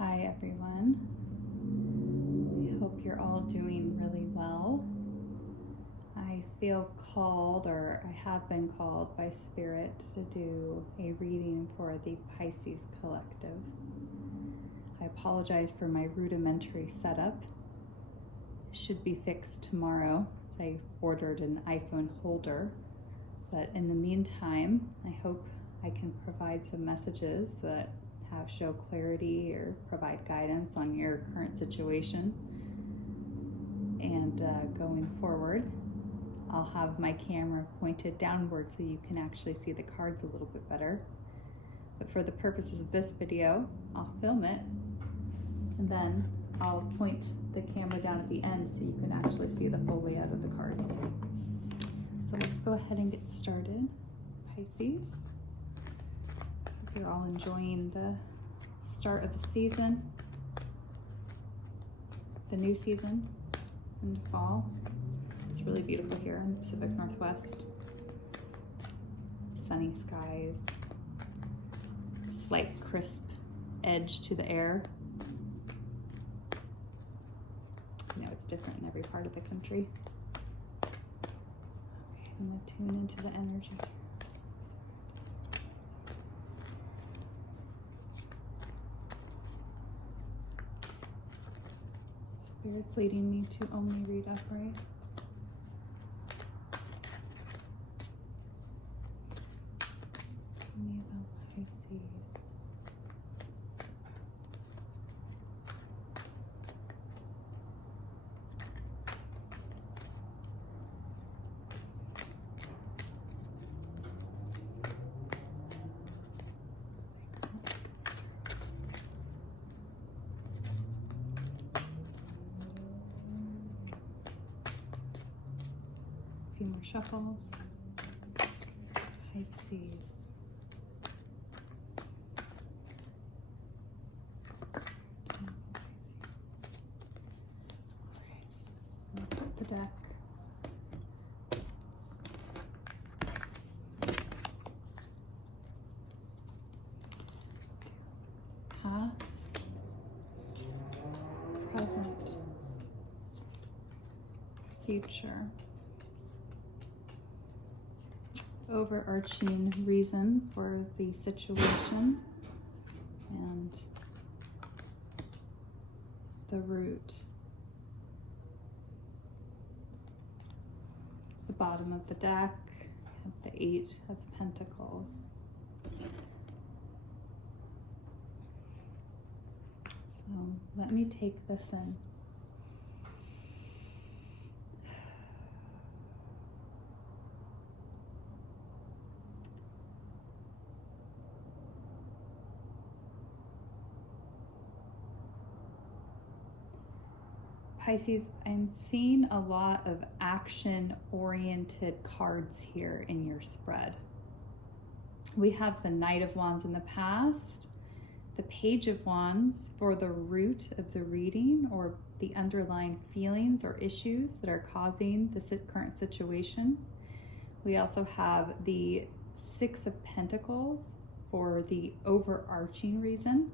Hi everyone. I hope you're all doing really well. I feel called, or I have been called by Spirit to do a reading for the Pisces Collective. I apologize for my rudimentary setup. It should be fixed tomorrow. I ordered an iPhone holder, but in the meantime, I hope I can provide some messages that show clarity or provide guidance on your current situation. And going forward, I'll have my camera pointed downward so you can actually see the cards a little bit better. But for the purposes of this video, I'll film it and then I'll point the camera down at the end so you can actually see the full layout of the cards. So let's go ahead and get started. Pisces, hope you're all enjoying the start of the season, the new season into fall. It's really beautiful here in the Pacific Northwest. Sunny skies, slight crisp edge to the air. I know it's different in every part of the country. Okay, I'm gonna tune into the energy. Spirit's leading me to only read upright. Give me the Pisces. Few more shuffles. Pisces. Alright, flip the deck. Past, present, future. Overarching reason for the situation and the root. The bottom of the deck, have the 8 of Pentacles. So let me take this in. Pisces, I'm seeing a lot of action-oriented cards here in your spread. We have the Knight of Wands in the past, the Page of Wands for the root of the reading or the underlying feelings or issues that are causing the current situation. We also have the 6 of Pentacles for the overarching reason,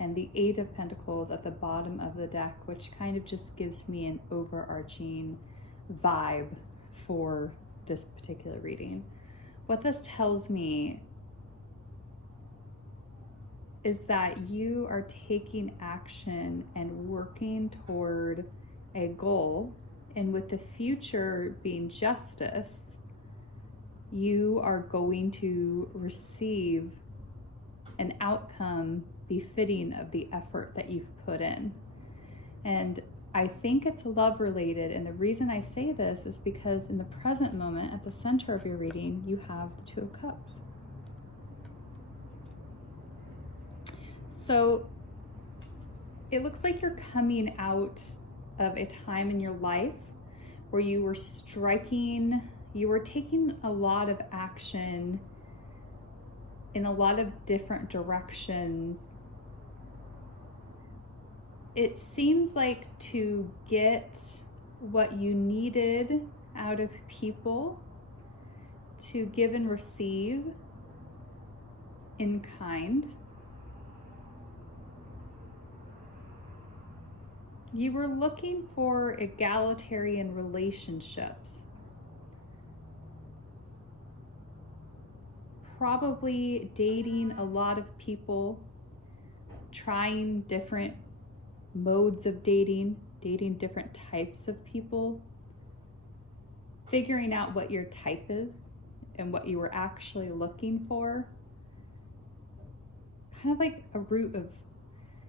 and the 8 of Pentacles at the bottom of the deck, which kind of just gives me an overarching vibe for this particular reading. What this tells me is that you are taking action and working toward a goal, and with the future being justice, you are going to receive an outcome befitting of the effort that you've put in. And I think it's love related, and the reason I say this is because in the present moment, at the center of your reading, you have the 2 of Cups. So it looks like you're coming out of a time in your life where you were taking a lot of action in a lot of different directions. It seems like to get what you needed out of people, to give and receive in kind, You were looking for egalitarian relationships. Probably dating a lot of people, trying different modes of dating different types of people, figuring out what your type is and what you were actually looking for. Kind of like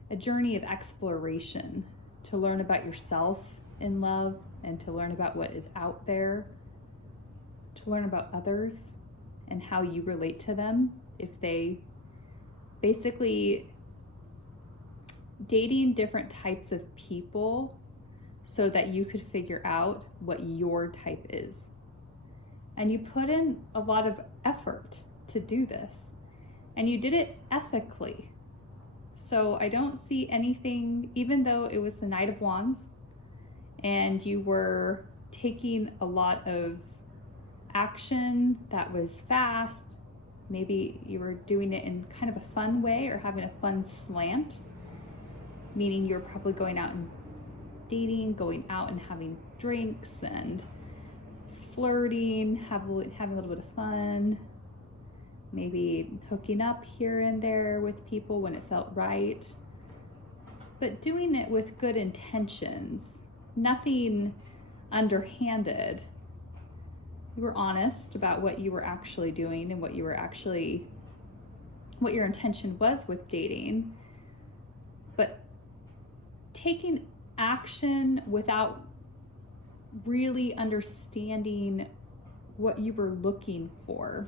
a journey of exploration to learn about yourself in love and to learn about what is out there, to learn about others and how you relate to them. If they basically dating different types of people so that you could figure out what your type is. And you put in a lot of effort to do this, and you did it ethically. So I don't see anything, even though it was the Knight of Wands and you were taking a lot of action that was fast, maybe you were doing it in kind of a fun way or having a fun slant, meaning you're probably going out and dating, going out and having drinks and flirting, having a little bit of fun, maybe hooking up here and there with people when it felt right, but doing it with good intentions, nothing underhanded. You were honest about what you were actually doing and what your intention was with dating, but taking action without really understanding what you were looking for.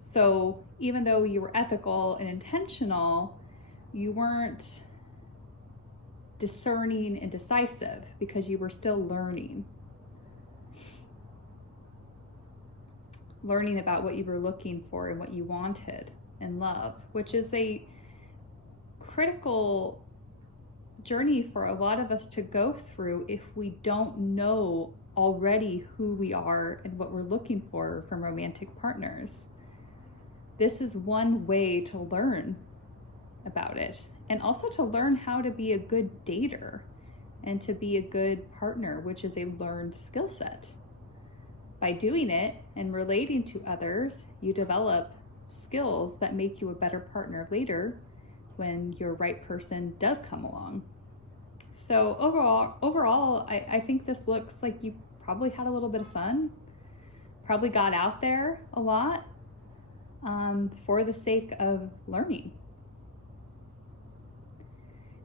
So even though you were ethical and intentional, you weren't discerning and decisive because you were still learning about what you were looking for and what you wanted in love, which is a critical journey for a lot of us to go through if we don't know already who we are and what we're looking for from romantic partners. This is one way to learn about it, and also to learn how to be a good dater and to be a good partner, which is a learned skill set. By doing it and relating to others, you develop skills that make you a better partner later when your right person does come along. So overall, I think this looks like you probably had a little bit of fun, probably got out there a lot for the sake of learning.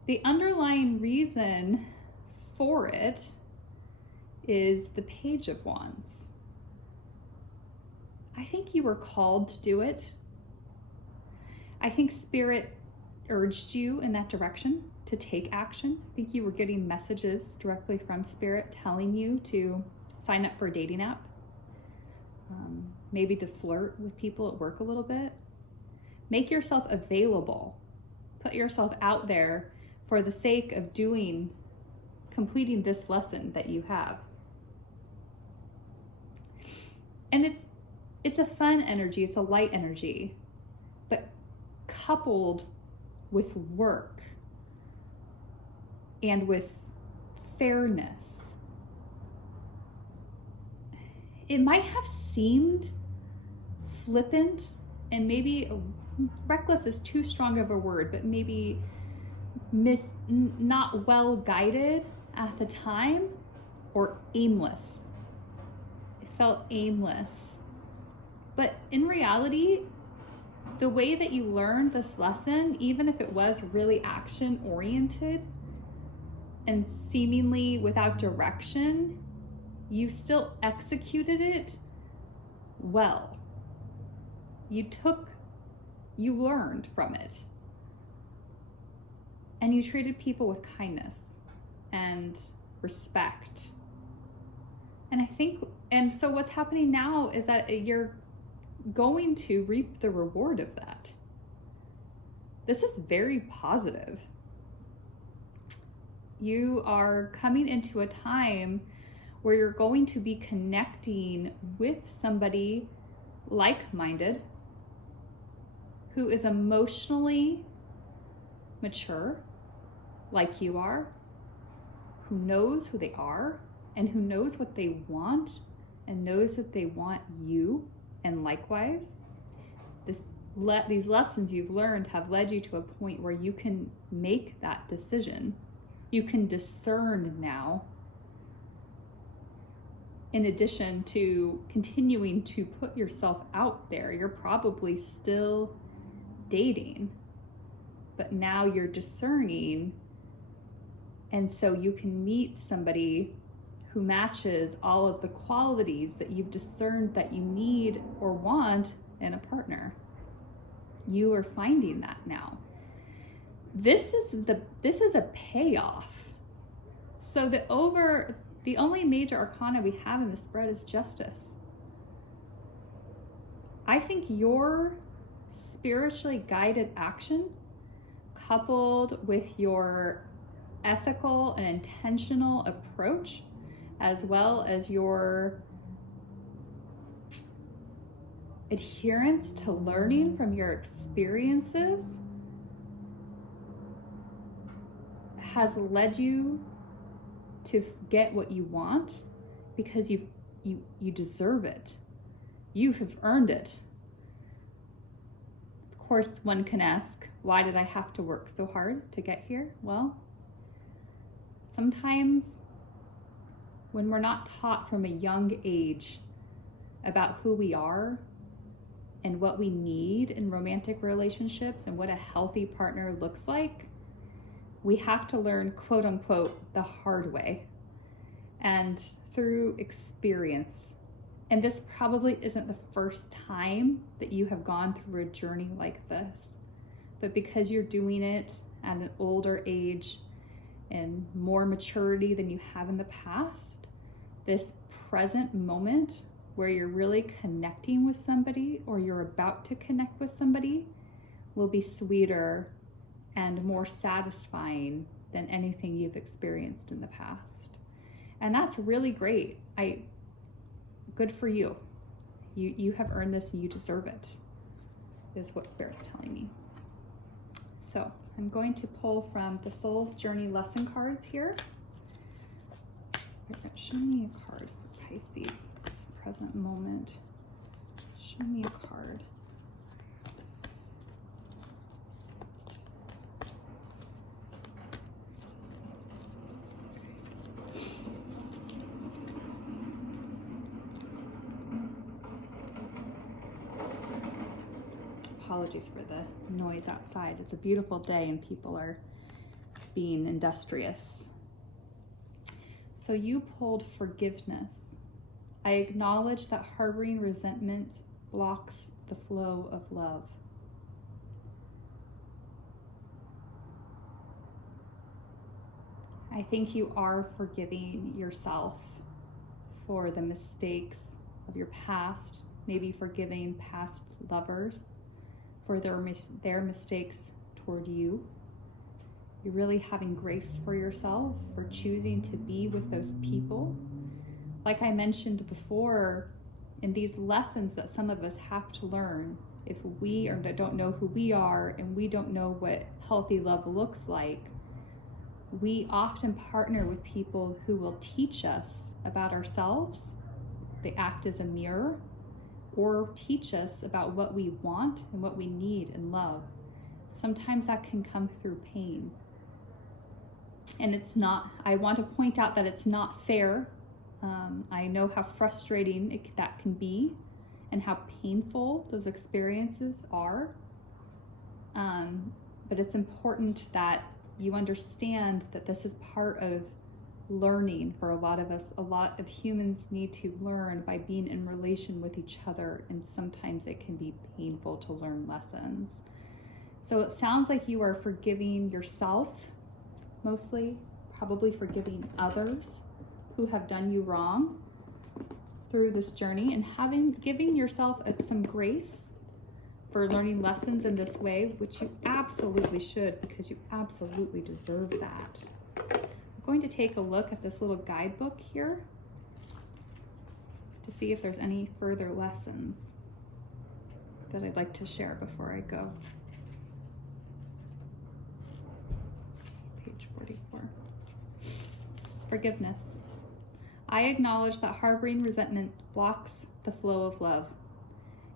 The underlying reason for it is the Page of Wands. I think you were called to do it. I think Spirit urged you in that direction to take action. I think you were getting messages directly from Spirit telling you to sign up for a dating app, maybe to flirt with people at work a little bit. Make yourself available. Put yourself out there for the sake of completing this lesson that you have. And it's a fun energy, it's a light energy, but coupled with work and with fairness. It might have seemed flippant and maybe reckless is too strong of a word, but maybe not well guided at the time, or aimless. It felt aimless. But in reality, the way that you learned this lesson, even if it was really action oriented and seemingly without direction, you still executed it well. You learned from it. And you treated people with kindness and respect. And so what's happening now is that you're going to reap the reward of that. This is very positive. You are coming into a time where you're going to be connecting with somebody like-minded who is emotionally mature, like you are, who knows who they are and who knows what they want and knows that they want you, and likewise, these lessons you've learned have led you to a point where you can make that decision. You can discern now, in addition to continuing to put yourself out there. You're probably still dating, but now you're discerning, and so you can meet somebody who matches all of the qualities that you've discerned that you need or want in a partner. You are finding that now. This is a payoff. So the only major arcana we have in the spread is Justice. I think your spiritually guided action, coupled with your ethical and intentional approach, as well as your adherence to learning from your experiences, has led you to get what you want, because you deserve it. You have earned it. Of course, one can ask, why did I have to work so hard to get here? Well, sometimes when we're not taught from a young age about who we are and what we need in romantic relationships and what a healthy partner looks like, we have to learn, quote unquote, the hard way and through experience. And this probably isn't the first time that you have gone through a journey like this, but because you're doing it at an older age and more maturity than you have in the past, this present moment where you're really connecting with somebody or you're about to connect with somebody will be sweeter and more satisfying than anything you've experienced in the past. And that's really great. Good for you. You have earned this and you deserve it, is what Spirit's telling me. So I'm going to pull from the Soul's Journey lesson cards here. Spirit, show me a card for Pisces, this present moment. Show me a card. Apologies for the noise outside. It's a beautiful day and people are being industrious. So you pulled forgiveness. I acknowledge that harboring resentment blocks the flow of love. I think you are forgiving yourself for the mistakes of your past, maybe forgiving past lovers for their mistakes toward you. You're really having grace for yourself for choosing to be with those people. Like I mentioned before, in these lessons that some of us have to learn, if we don't know who we are and we don't know what healthy love looks like, we often partner with people who will teach us about ourselves. They act as a mirror, or teach us about what we want and what we need in love. Sometimes that can come through pain. And I want to point out that it's not fair. I know how frustrating that can be and how painful those experiences are. But it's important that you understand that this is part of learning for a lot of us. A lot of humans need to learn by being in relation with each other, and sometimes it can be painful to learn lessons. So it sounds like you are forgiving yourself, mostly, probably forgiving others who have done you wrong through this journey, and giving yourself some grace for learning lessons in this way, which you absolutely should, because you absolutely deserve that. I'm going to take a look at this little guidebook here to see if there's any further lessons that I'd like to share before I go. Page 44. Forgiveness. I acknowledge that harboring resentment blocks the flow of love.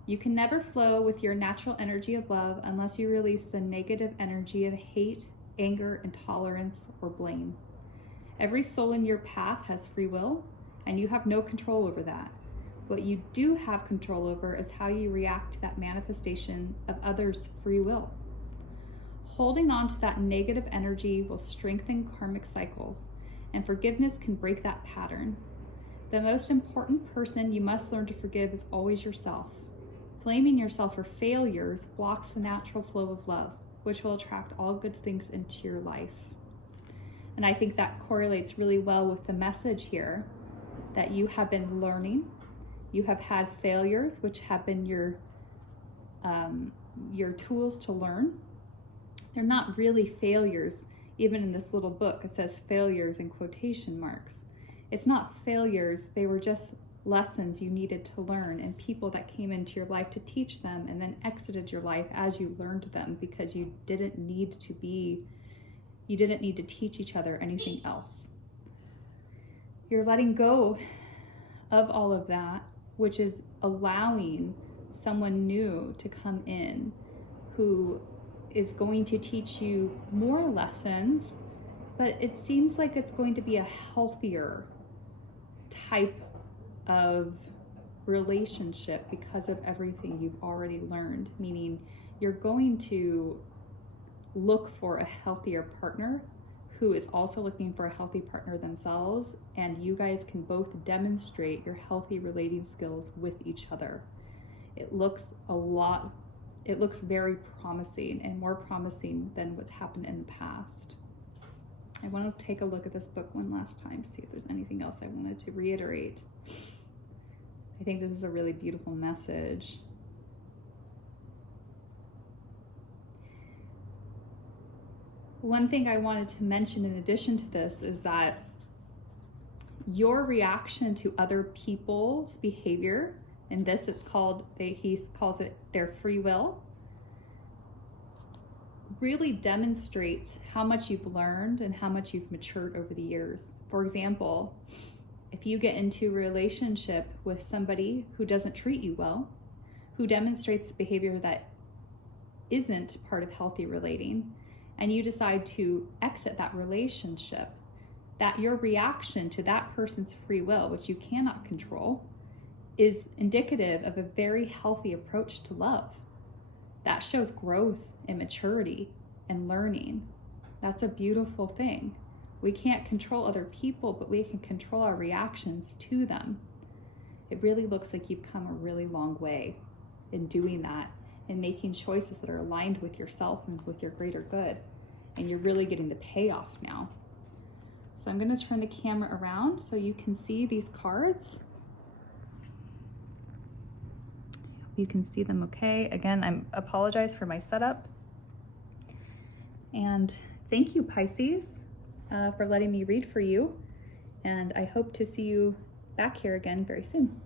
You can never flow with your natural energy of love unless you release the negative energy of hate, anger, intolerance, or blame. Every soul in your path has free will, and you have no control over that. What you do have control over is how you react to that manifestation of others' free will. Holding on to that negative energy will strengthen karmic cycles, and forgiveness can break that pattern. The most important person you must learn to forgive is always yourself. Blaming yourself for failures blocks the natural flow of love, which will attract all good things into your life. And I think that correlates really well with the message here, that you have been learning. You have had failures, which have been your tools to learn. They're not really failures. Even in this little book, it says failures in quotation marks. It's not failures. They were just lessons you needed to learn, and people that came into your life to teach them and then exited your life as you learned them, because you didn't need to teach each other anything else. You're letting go of all of that, which is allowing someone new to come in who is going to teach you more lessons, but it seems like it's going to be a healthier type of relationship because of everything you've already learned, meaning you're going to look for a healthier partner who is also looking for a healthy partner themselves, and you guys can both demonstrate your healthy relating skills with each other. It looks very promising, and more promising than what's happened in the past. I want to take a look at this book one last time to see if there's anything else I wanted to reiterate. I think this is a really beautiful message. One thing I wanted to mention in addition to this is that your reaction to other people's behavior, and this is called, he calls it their free will, really demonstrates how much you've learned and how much you've matured over the years. For example, if you get into a relationship with somebody who doesn't treat you well, who demonstrates behavior that isn't part of healthy relating, and you decide to exit that relationship, that your reaction to that person's free will, which you cannot control, is indicative of a very healthy approach to love. That shows growth and maturity and learning. That's a beautiful thing. We can't control other people, but we can control our reactions to them. It really looks like you've come a really long way in doing that and making choices that are aligned with yourself and with your greater good. And you're really getting the payoff now. So I'm going to turn the camera around so you can see these cards. I hope you can see them okay. Again, I apologize for my setup. And thank you, Pisces, for letting me read for you. And I hope to see you back here again very soon.